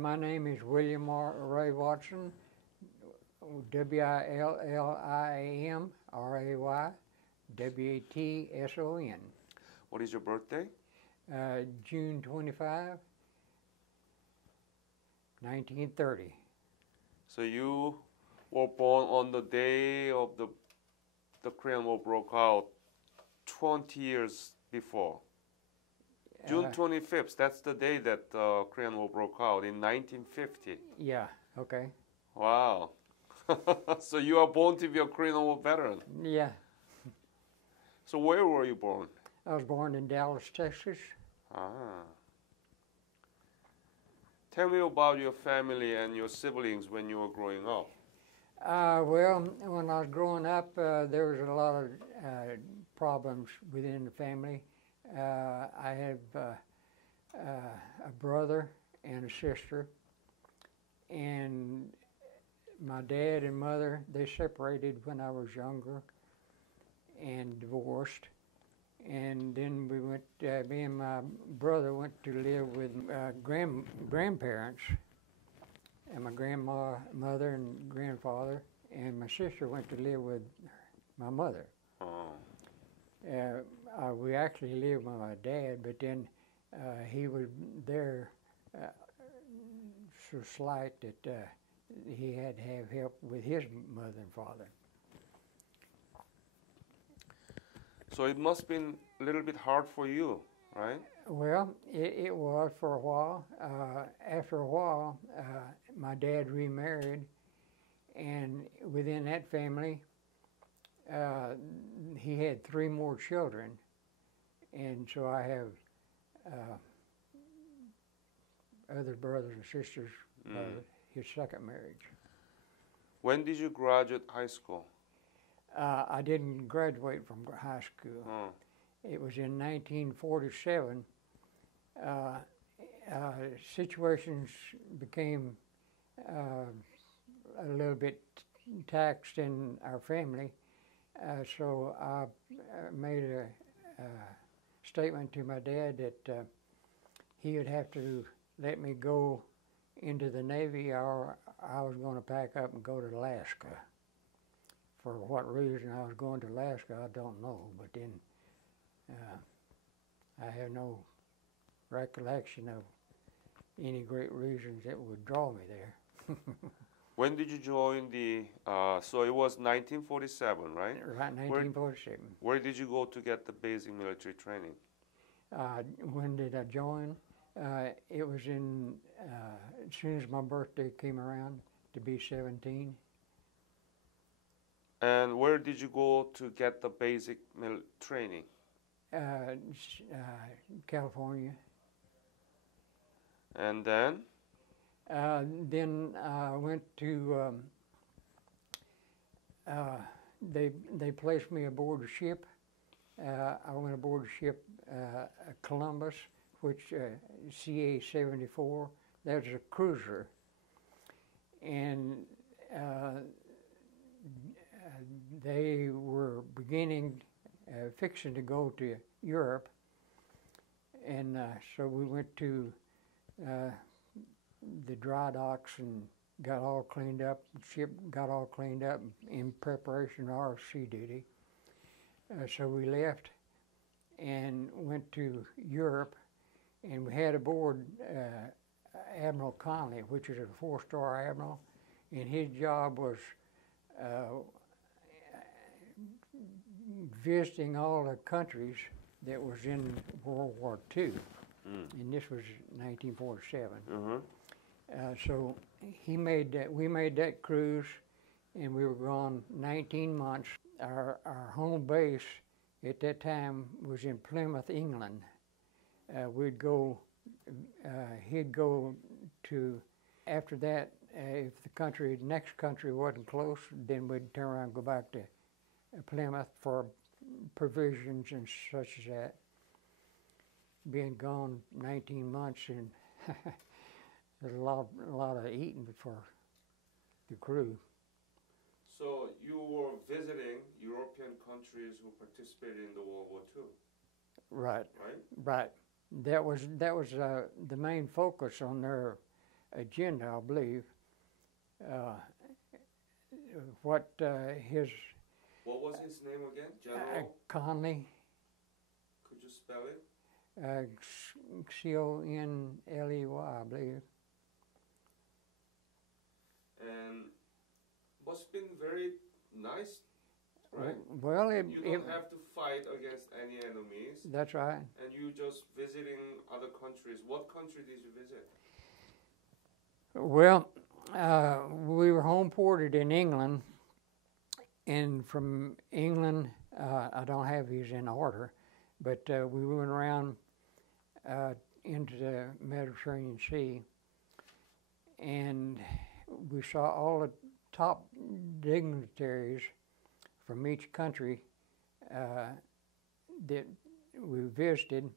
My name is William Ray Watson, WilliamRayWatson, What is your birthday? June 25, 1930. So you were born on the day of the Korean War broke out 20 years before. June 25th, that's the day that the Korean War broke out in 1950. Yeah, okay. Wow. So you are born to be a Korean War veteran. Yeah, So where were you born? I was born in Dallas, Texas. Ah. Tell me about your family and your siblings when you were growing up. Well, when I was growing up, there was a lot of problems within the family. I have a brother and a sister, and my dad and mother, they separated when I was younger and divorced. And then we went, me and my brother went to live with grandparents, and my grandmother and grandfather, and my sister went to live with my mother. Oh. We actually lived with my dad, but then he was there so slight that he had to have help with his mother and father. So it must have been a little bit hard for you, right? Well, it was for a while. After a while, my dad remarried, and within that family, he had 3 more children, and so I have other brothers and sisters by his second marriage. When did you graduate high school? I didn't graduate from high school. Oh. It was in 1947. Situations became a little bit taxed in our family, so I made a statement to my dad that he would have to let me go into the Navy, or I was going to pack up and go to Alaska. For what reason I was going to Alaska, I don't know, but then I have no recollection of any great reasons that would draw me there. When did you join the, so it was 1947, right? Right, 1947. Where did you go to get the basic military training? When did I join? It was in, as soon as my birthday came around, to be 17. And where did you go to get the basic training? California. And then? Then I went to, they placed me aboard a ship. I went aboard a ship, Columbus, which CA-74, that was a cruiser. And they were fixing to go to Europe. And so we went to the dry docks and got all cleaned up. The ship got all cleaned up in preparation for our sea duty. So we left and went to Europe, and we had aboard Admiral Connolly, which is a 4-star admiral, and his job was visiting all the countries that was in World War II, and this was 1947. So we made that cruise, and we were gone 19 months. Our home base at that time was in Plymouth, England. He'd go to, after that, if the next country wasn't close, then we'd turn around and go back to Plymouth for provisions and such as that. Being gone 19 months, and there's a lot of eating for the crew. So you were visiting European countries who participated in the World War II. Right. Right. Right. That was the main focus on their agenda, I believe. What his What was his name again? General? Conley, Could you spell it? Conley, I believe. And must have been very nice, right? Well, You don't have to fight against any enemies, that's right. and you just visiting other countries. What country did you visit? Well, we were home ported in England, and from England, I don't have these in order, but we went around into the Mediterranean Sea, and we saw all the top dignitaries from each country that we visited.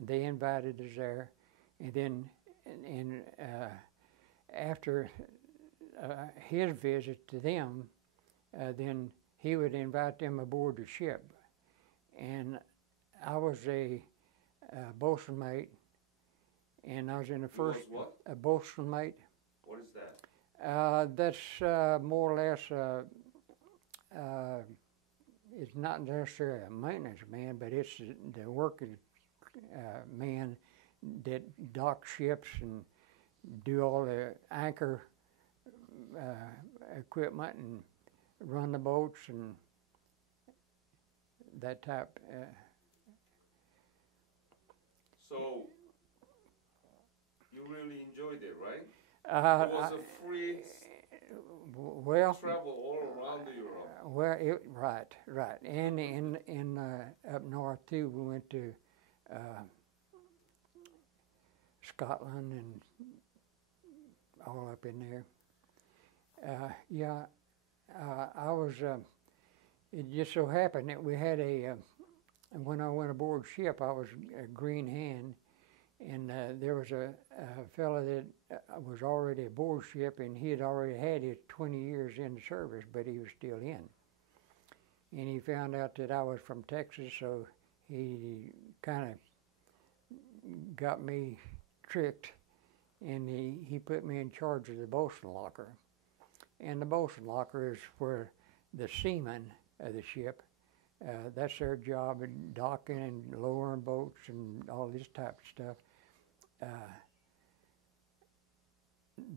They invited us there, and then after his visit to them, then he would invite them aboard the ship. And I was a boatswain mate, and I was in the first. You was what? A boatswain mate. What is that? That's more or less. It's not necessarily a maintenance man, but it's the working man that docks ships and do all the anchor equipment and run the boats and that type. So you really enjoyed it, right? It It was a free well, travel all around Europe. well, right, and in up north too. We went to Scotland and all up in there. Yeah, I was. It just so happened that we had when I went aboard ship, I was a green hand, and there was a fellow that was already aboard ship, and he had already had his 20 years in the service, but he was still in. And he found out that I was from Texas, so he kind of got me tricked, and he put me in charge of the bosun locker. And the bosun locker is where the seamen of the ship, that's their job, in docking and lowering boats and all this type of stuff. The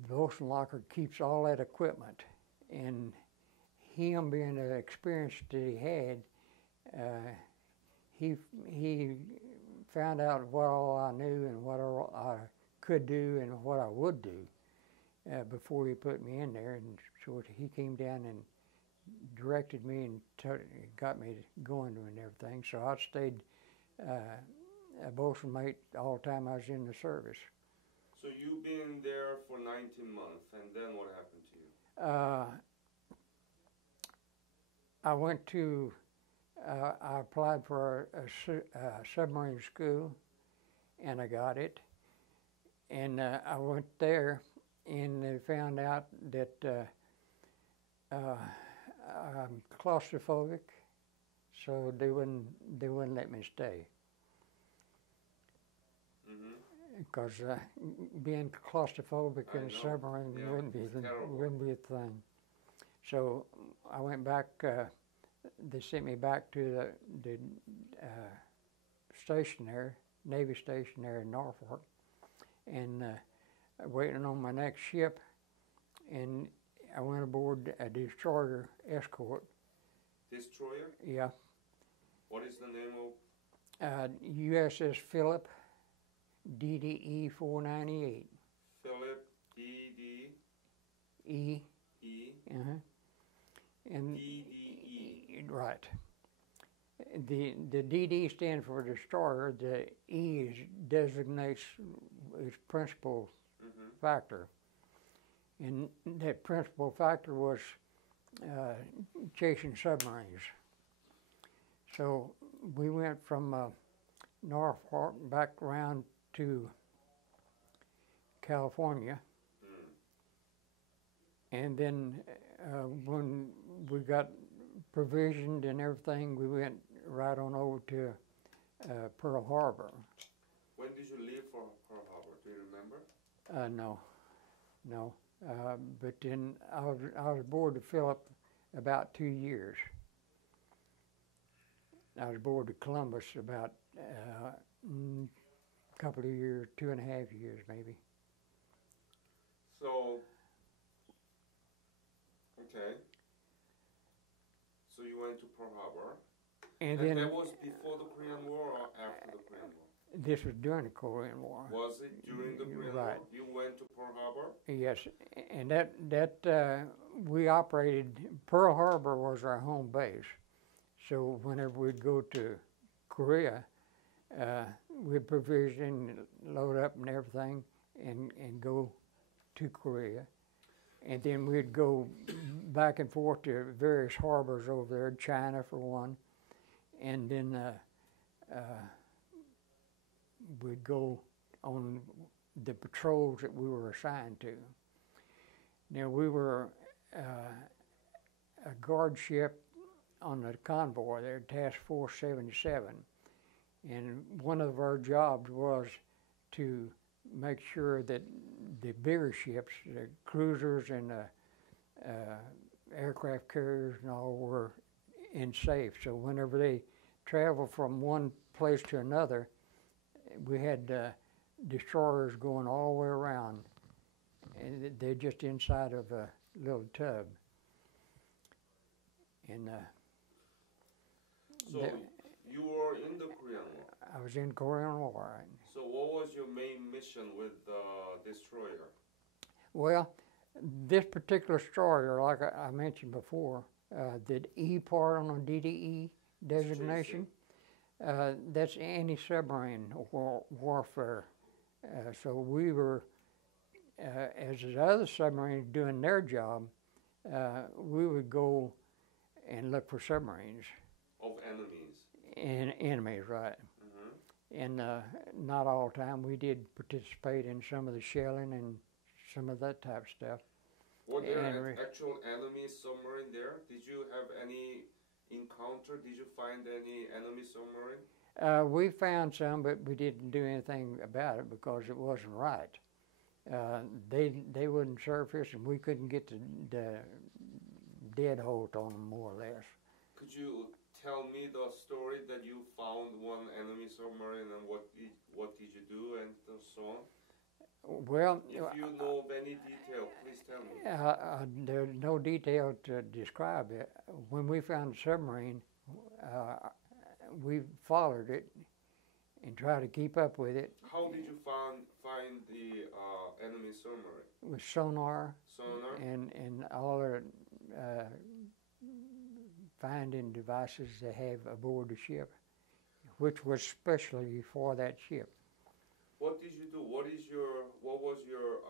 bosun locker keeps all that equipment, and him being the experience that he had, he found out what all I knew and what all I could do and what I would do before he put me in there. And so he came down and directed me and got me going and everything. So I stayed a bosun mate all the time I was in the service. So you've been there for 19 months, and then what happened to you? I went to, I applied for a submarine school, and I got it. And I went there, and they found out that I'm claustrophobic, so they wouldn't let me stay. Because being claustrophobic in a submarine wouldn't be a thing. So I went back. They sent me back to the station there, Navy station there in Norfolk, and waiting on my next ship. And I went aboard a destroyer escort. Destroyer? Yeah. What is the name of? USS Philip, DDE 498. Philip DD. E. E. And DDE. Right. The DD stands for destroyer. The E designates its principal factor, and that principal factor was chasing submarines. So we went from Norfolk back around to California, and then when we got provisioned and everything, we went right on over to Pearl Harbor. When did you leave for Pearl Harbor? Do you remember? No. no. But then I was aboard the Phillip about 2 years. I was aboard the Columbus about a couple of years, 2.5 years maybe. So, okay. So you went to Pearl Harbor. And And then that was before the Korean War or after the Korean War? this was during the Korean War. Was it during the Korean Right. War? You went to Pearl Harbor? Yes, and that we operated. Pearl Harbor was our home base, so whenever we'd go to Korea, we'd provision, load up and everything, and go to Korea, and then we'd go back and forth to various harbors over there, China for one, and then we'd go on the patrols that we were assigned to. Now we were a guard ship on the convoy there, Task Force 77, and one of our jobs was to make sure that the bigger ships, the cruisers and the aircraft carriers and all were in safe. So whenever they travel from one place to another, we had destroyers going all the way around, and they're just inside of a little tub. And So you were in the Korean War. I was in Korean War. So what was your main mission with the destroyer? Well, this particular destroyer, like I mentioned before, the E part on the DDE designation, that's anti-submarine warfare. So we were, as the other submarines doing their job, we would go and look for submarines. Of enemies. And enemies, right. And not all the time. We did participate in some of the shelling and some of that type of stuff. Were there an actual enemy submarine there? Did you have any encounter? Did you find any enemy submarine? We found some, but we didn't do anything about it because it wasn't right. They wouldn't surface, and we couldn't get the dead hold on them, more or less. Could you tell me the story that you found one enemy submarine and what did you do and so on? Well, if you know of any detail, please tell me. There's no detail to describe it. When we found the submarine, we followed it and tried to keep up with it. How did you find the enemy submarine? With sonar. Sonar? And all the finding devices they have aboard the ship, which was specially for that ship. What did you do? What was your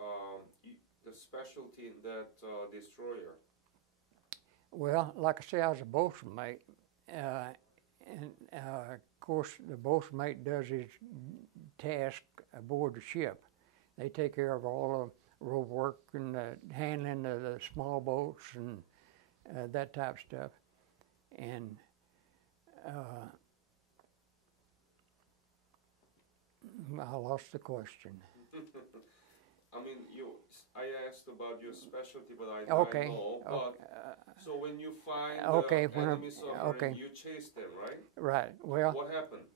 the specialty in that destroyer? Well, like I say, I was a boatswain mate, and of course the boatswain mate does his task aboard the ship. They take care of all the rope work and the handling of the small boats and that type of stuff. And I lost the question. I mean, I asked about your specialty, but I Okay. know. But so when you find okay, the enemy submarine, you chase them, right? Right. Well, what happened?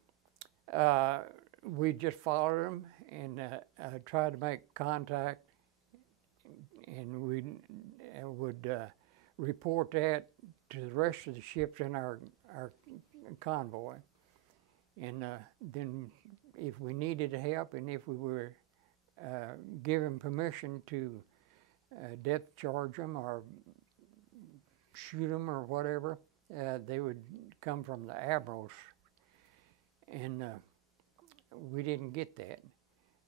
We just followed them and tried to make contact, and we would report that to the rest of the ships in our convoy. And then if we needed help and if we were given permission to depth charge them or shoot them or whatever, they would come from the admirals. And we didn't get that.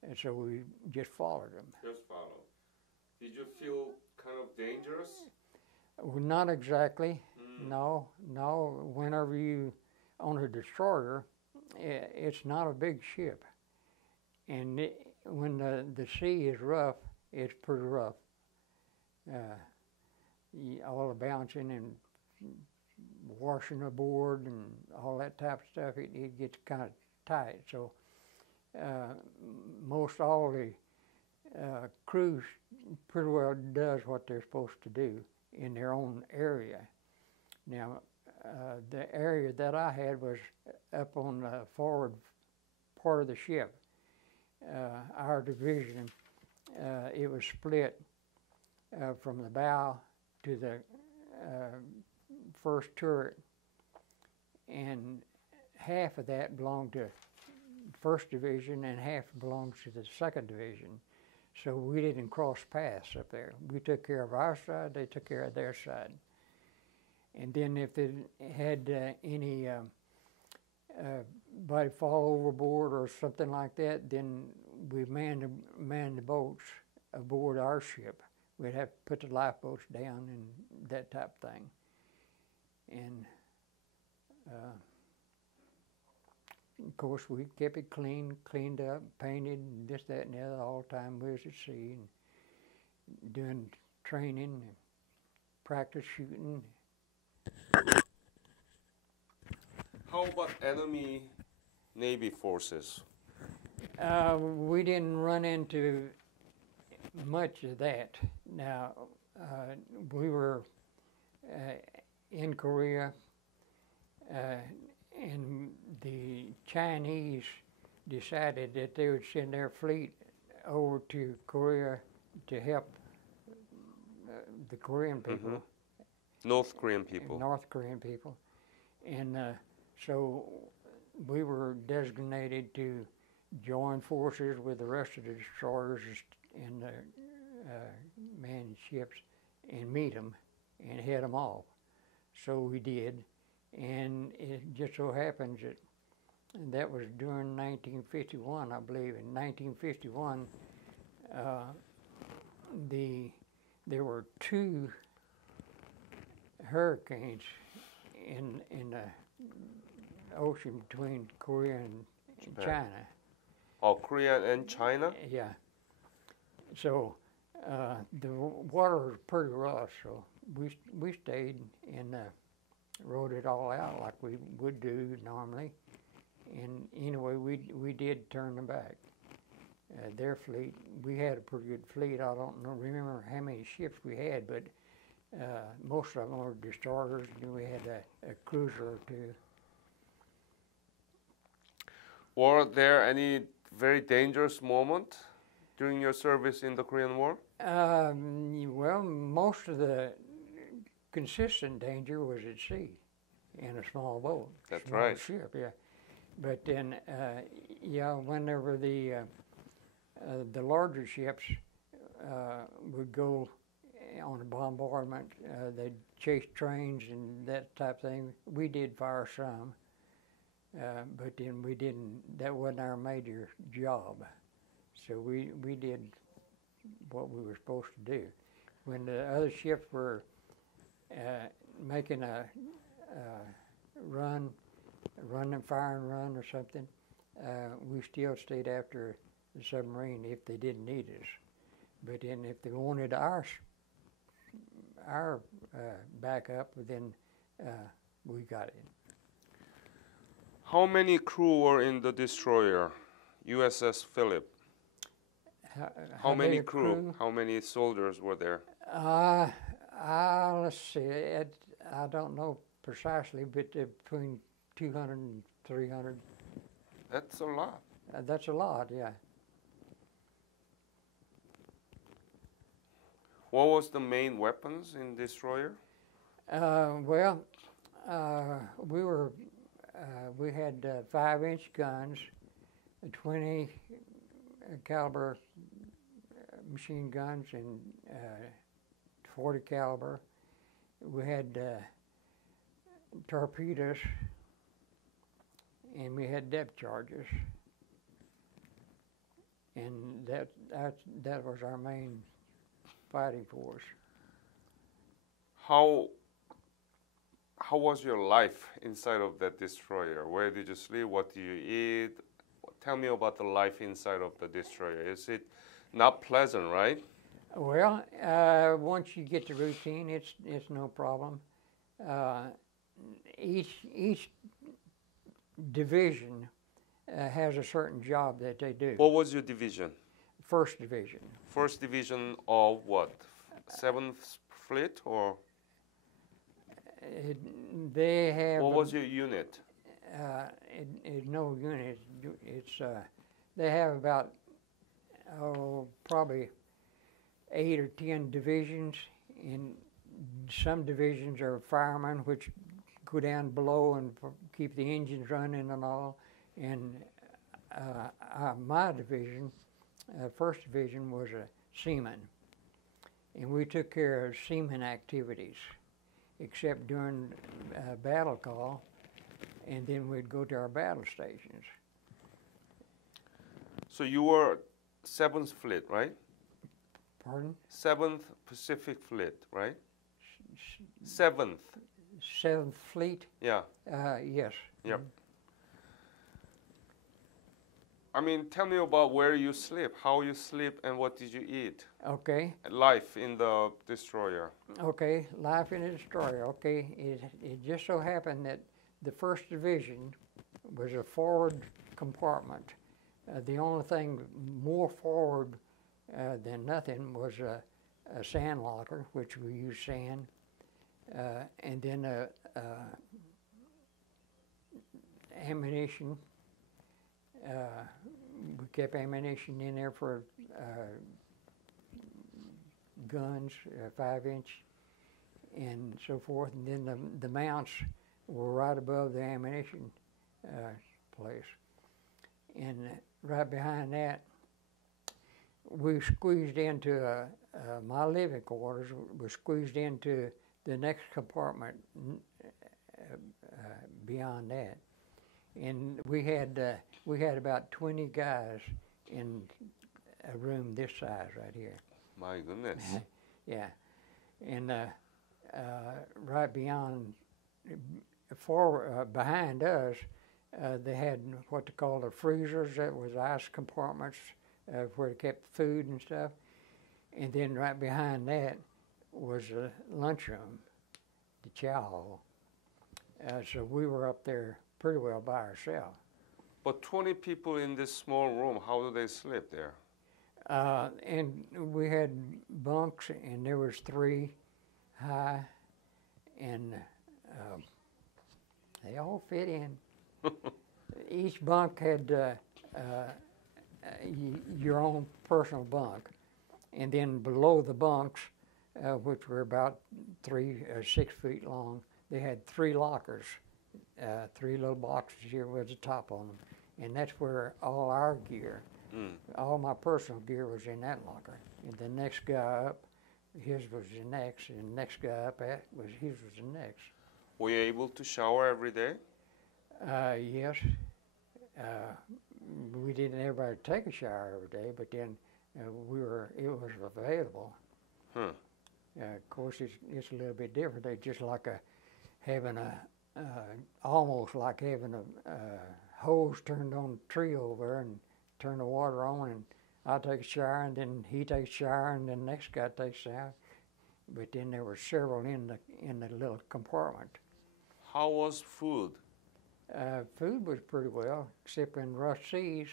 And so we just followed them. Just follow. Did you feel kind of dangerous? Well, not exactly. No. Whenever you on a destroyer, it's not a big ship, and when the sea is rough, it's pretty rough. All the bouncing and washing aboard and all that type of stuff, it gets kind of tight. So most all the crews pretty well does what they're supposed to do in their own area. Now, the area that I had was up on the forward part of the ship. Our division, it was split from the bow to the first turret, and half of that belonged to first division and half belongs to the second division. So we didn't cross paths up there. We took care of our side, they took care of their side. And then if they had any body fall overboard or something like that, then we manned the boats aboard our ship. We'd have to put the lifeboats down and that type of thing. And of course, we kept it cleaned up, painted, and this, that, and the other all the time we was at sea and doing training and practice shooting. How about enemy Navy forces? We didn't run into much of that. Now, we were in Korea, and the Chinese decided that they would send their fleet over to Korea to help the Korean people. Mm-hmm. North Korean people. North Korean people. And so we were designated to join forces with the rest of the destroyers and the manned ships and meet them and head them off. So we did. And it just so happens that that was during 1951, I believe. In 1951, there were 2 hurricanes in the ocean between Korea and China. Oh, Korea and China? Yeah. So the water was pretty rough, so we stayed and rode it all out like we would do normally. And anyway, we did turn them back. Their fleet, we had a pretty good fleet. I don't remember how many ships we had, but most of them were destroyers, and we had a cruiser or 2. Were there any very dangerous moment during your service in the Korean War? Well, most of the consistent danger was at sea in a small boat. That's small right. Ship, yeah. But then, whenever the larger ships would go on a bombardment, they'd chase trains and that type of thing. We did fire some, but then we didn't. That wasn't our major job. So we did what we were supposed to do. When the other ships were making a fire and run or something, we still stayed after the submarine if they didn't need us. But then if they wanted our backup, then we got it. How many crew were in the destroyer, USS Philip? How many crew? How many soldiers were there? Let's see. I don't know precisely, but between 200 and 300. That's a lot. That's a lot, yeah. What was the main weapons in destroyer? Well, we had 5-inch guns, 20 caliber machine guns, and 40 caliber. We had torpedoes, and we had depth charges, and that was our main fighting force. How was your life inside of that destroyer? Where did you sleep? What do you eat? Tell me about the life inside of the destroyer. Is it not pleasant, right? Well, once you get the routine, it's no problem. Each division has a certain job that they do. What was your division? First Division. First division of what? Seventh Fleet or They have what was your unit? it's no unit. It's they have about probably 8 or 10 divisions. In some divisions are firemen, which go down below and keep the engines running and all. And my division, First Division, was a seaman, and we took care of seaman activities, except during battle call, and then we'd go to our battle stations. So you were Seventh Fleet, right? Pardon? Seventh Pacific Fleet, right? Seventh. Seventh Fleet? Yeah. Yes. Yep. I mean, tell me about where you sleep, how you sleep, and what did you eat? Okay. Life in the destroyer. Okay. Life in a destroyer. Okay. It just so happened that the First Division was a forward compartment. The only thing more forward than nothing was a sand locker, which we used sand, and then ammunition. We kept ammunition in there for guns, 5-inch, and so forth. And then the mounts were right above the ammunition place. And right behind that, we squeezed into my living quarters was squeezed into the next compartment beyond that. And we had about 20 guys in a room this size right here. My goodness. Yeah, and right beyond, behind us, they had what they call the freezers. That was ice compartments where they kept food and stuff. And then right behind that was a lunchroom, the chow hall. So we were up there pretty well by ourselves. But 20 people in this small room, how do they sleep there? And we had bunks, and there was 3 high, and they all fit in. Each bunk had your own personal bunk, and then below the bunks, which were about 6 feet long, they had 3 lockers, 3 little boxes here with the top on them, and that's where all our gear, all my personal gear was in that locker. And the next guy up, his was the next, and the next guy up, his was the next. Were you able to shower every day? Yes. We didn't everybody take a shower every day, but then it was available. Huh. Of course, it's a little bit different. It's just like almost like having a hose turned on the tree over there and turn the water on, and I take a shower, and then he takes a shower, and then the next guy takes a shower. But then there were several in the little compartment. How was food? Food was pretty well, except in rough seas.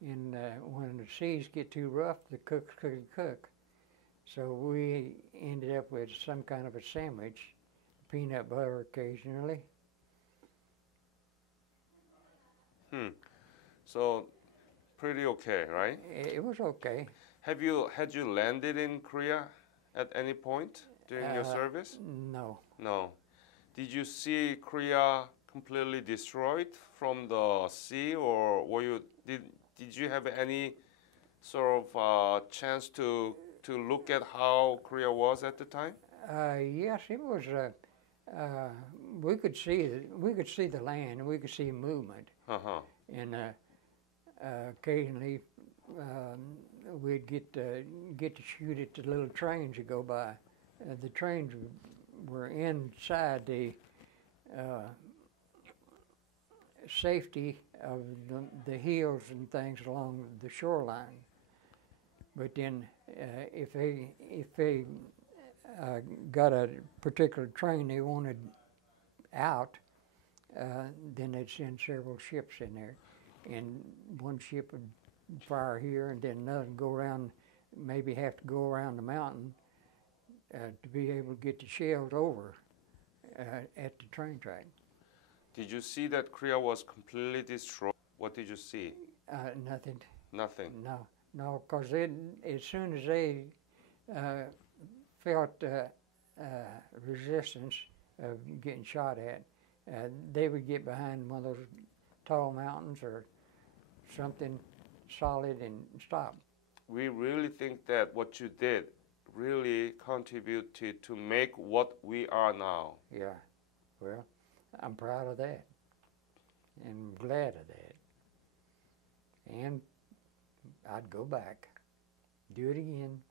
And when the seas get too rough, the cooks couldn't cook. So we ended up with some kind of a sandwich, peanut butter occasionally. So, pretty okay, right? It was okay. Had you landed in Korea at any point during your service? No. No. Did you see Korea completely destroyed from the sea, or did you have any sort of chance to look at how Korea was at the time? Yes, it was. We could see the land, and we could see movement. And occasionally we'd get to shoot at the little trains that go by. The trains were inside the safety of the hills and things along the shoreline. But then if they got a particular train they wanted out, then they'd send several ships in there, and one ship would fire here, and then another go around, maybe have to go around the mountain to be able to get the shells over at the train track. Did you see that Korea was completely destroyed? What did you see? Nothing. Nothing. No, because as soon as they felt resistance of getting shot at, they would get behind one of those tall mountains or something solid and stop. We really think that what you did really contributed to make what we are now. Yeah, well, I'm proud of that and glad of that. And I'd go back, do it again.